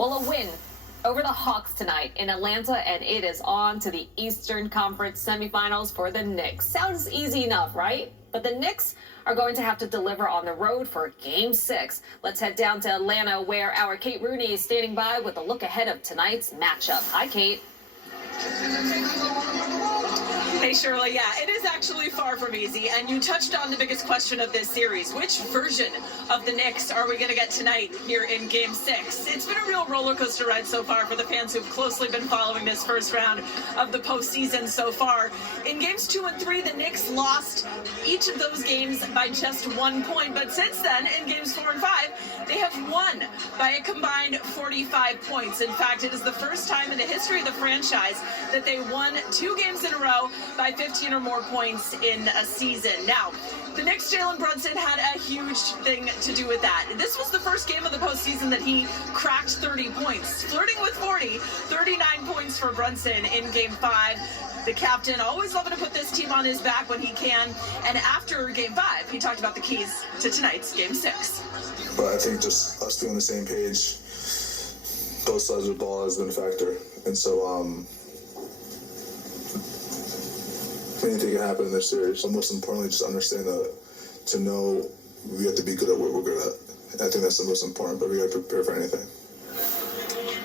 Well, a win over the Hawks tonight in Atlanta, and it is on to the Eastern Conference semifinals for the Knicks. Sounds easy enough, right? But the Knicks are going to have to deliver on the road for Game 6. Let's head down to Atlanta, where our Kate Rooney is standing by with a look ahead of tonight's matchup. Hi, Kate. Hey, Shirley. Yeah, it is actually far from easy, and you touched on the biggest question of this series. Which version of the Knicks are we going to get tonight here in Game 6? It's been a real roller coaster ride so far for the fans who've closely been following this first round of the postseason so far. In Games 2 and 3, the Knicks lost each of those games by just 1 point, but since then, in Games 4 and 5, they have won by a combined 45 points. In fact, it is the first time in the history of the franchise that they won 2 games in a row by 15 or more points in a season. Now, the Knicks' Jalen Brunson had a huge thing to do with that. This was the first game of the postseason that he cracked 30 points. Flirting with 40, 39 points for Brunson in Game 5. The captain always loving to put this team on his back when he can. And after Game 5, he talked about the keys to tonight's Game 6. But I think just us being on the same page, both sides of the ball has been a factor. And so, anything can happen in this series. But most importantly, just understand that to know we have to be good at what we're good at. And I think that's the most important, but we got to prepare for anything.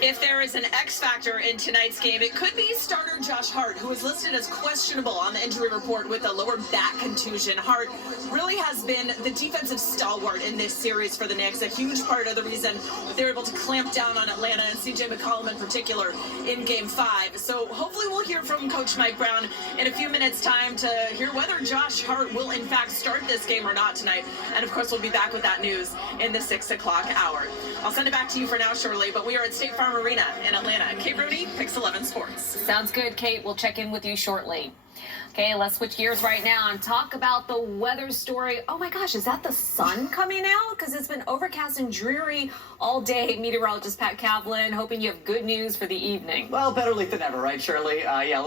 If there is an X factor in tonight's game, it could be starter Josh Hart, who is listed as questionable on the injury report with a lower back contusion. Hart really has been the defensive stalwart in this series for the Knicks, a huge part of the reason that they're able to clamp down on Atlanta and CJ McCollum in particular in Game 5. So hopefully we'll hear from Coach Mike Brown in a few minutes' time to hear whether Josh Hart will in fact start this game or not tonight. And of course, we'll be back with that news in the 6 o'clock hour. I'll send it back to you for now, Shirley, but we are at State Farm Arena in Atlanta. Kate Rooney, Pix 11 Sports. Sounds good, Kate. We'll check in with you shortly. Okay, let's switch gears right now and talk about the weather story. Oh my gosh, is that the sun coming out? Because it's been overcast and dreary all day. Meteorologist Pat Kaplan hoping you have good news for the evening. Well, better late than never, right, Shirley? Yeah.